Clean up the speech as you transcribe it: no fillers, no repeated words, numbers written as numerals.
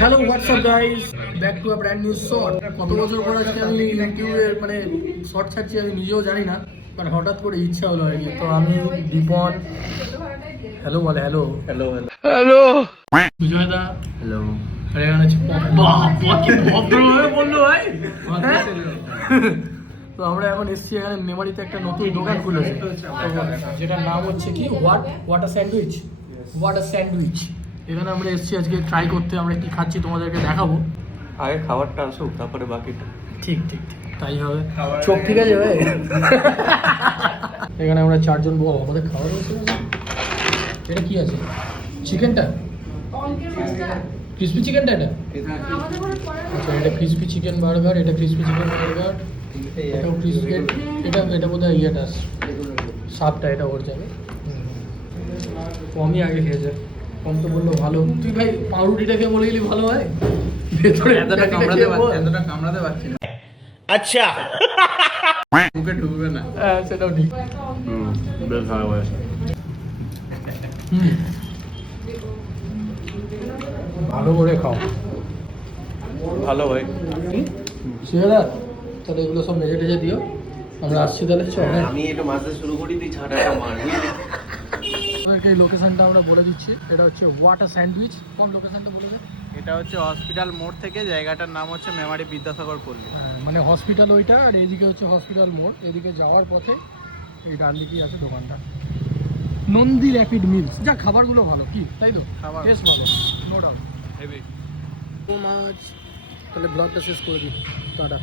Hello WhatsApp guys, back to a brand new short. কত বছর পর আজকে আমি ইউটিউবে শর্ট ছাড়ছি আমি নিজেও জানি না, মানে হঠাৎ করে ইচ্ছা হলো আর কি। তো আমি দীপন, হ্যালো বলে, হ্যালো হ্যালো হ্যালো বিজয় দা, হ্যালো। আর এখানে আছে বললো ভাই। তো আমরা এখন এসছি এখানে মেমারিতে একটা নতুন দোকান খুলেছে, যেটার নাম হচ্ছে কি ওয়াটার স্যান্ডউইচ। এখানে আমরা এসেছি আজকে ট্রাই করতে। আমরা কি খাচ্ছি তোমাদেরকে দেখাবো। আগে খাবারটা আসুক, তারপরে বাকিটা। ঠিক তাই হবে। চোখ ঠিক আছে ভাই। এখানে আমরা চারজন বল, আমাদের খাবার হচ্ছে। এটা কি আছে? চিকেনটা ক্রিসপি চিকেনটা, এটা আচ্ছা, এটা ক্রিসপি চিকেন বার্গার, এটা ক্রিসপি চিকেন বার্গার, এটাও ক্রিসপি। এটা বোধহয় ইয়েটা সাপটা, এটা ওর যাবে। কমই আগে খেয়েছে, কম তো বললো ভালো। তুই ভাই পাউরুটিটাকে বলে গেলি ভালো হয়, ভেতরে এতটা কামড়াতে পারছি না। আচ্ছা, মুখে ঢুকবে না। হ্যাঁ, সেটাও ঠিক। বেশ ভালো হয়েছে। ভালো করে খাও। ভালো ভাই। শিয়াদা, তাহলে এগুলো সব মেজে টেজে দিও, আমরা আসছি তাহলে। চল, আমি একটু মাছটা শুরু করি, তুই ছাড়াটা মার। এই লোকেশনটা আমরা বলে দিচ্ছি। এটা হচ্ছে ওয়াটার স্যান্ডউইচ। কোন লোকেশনটা বলে দেয়? এটা হচ্ছে হসপিটাল মোড় থেকে, জায়গাটার নাম হচ্ছে মেমারি বিদ্যাসাগর পল্লী। মানে হসপিটাল ওইটা, আর এইদিকে হচ্ছে হসপিটাল মোড়। এদিকে যাওয়ার পথে এই ডান দিকেই আছে দোকানটা, নন্দী র্যাপিড মিলস। যা খাবারগুলো ভালো, কি তাই তো? খাবার বেশ ভালো, no doubt. Heavy. So much. তাহলে ব্লগটা শেষ করে দিই, টাটা।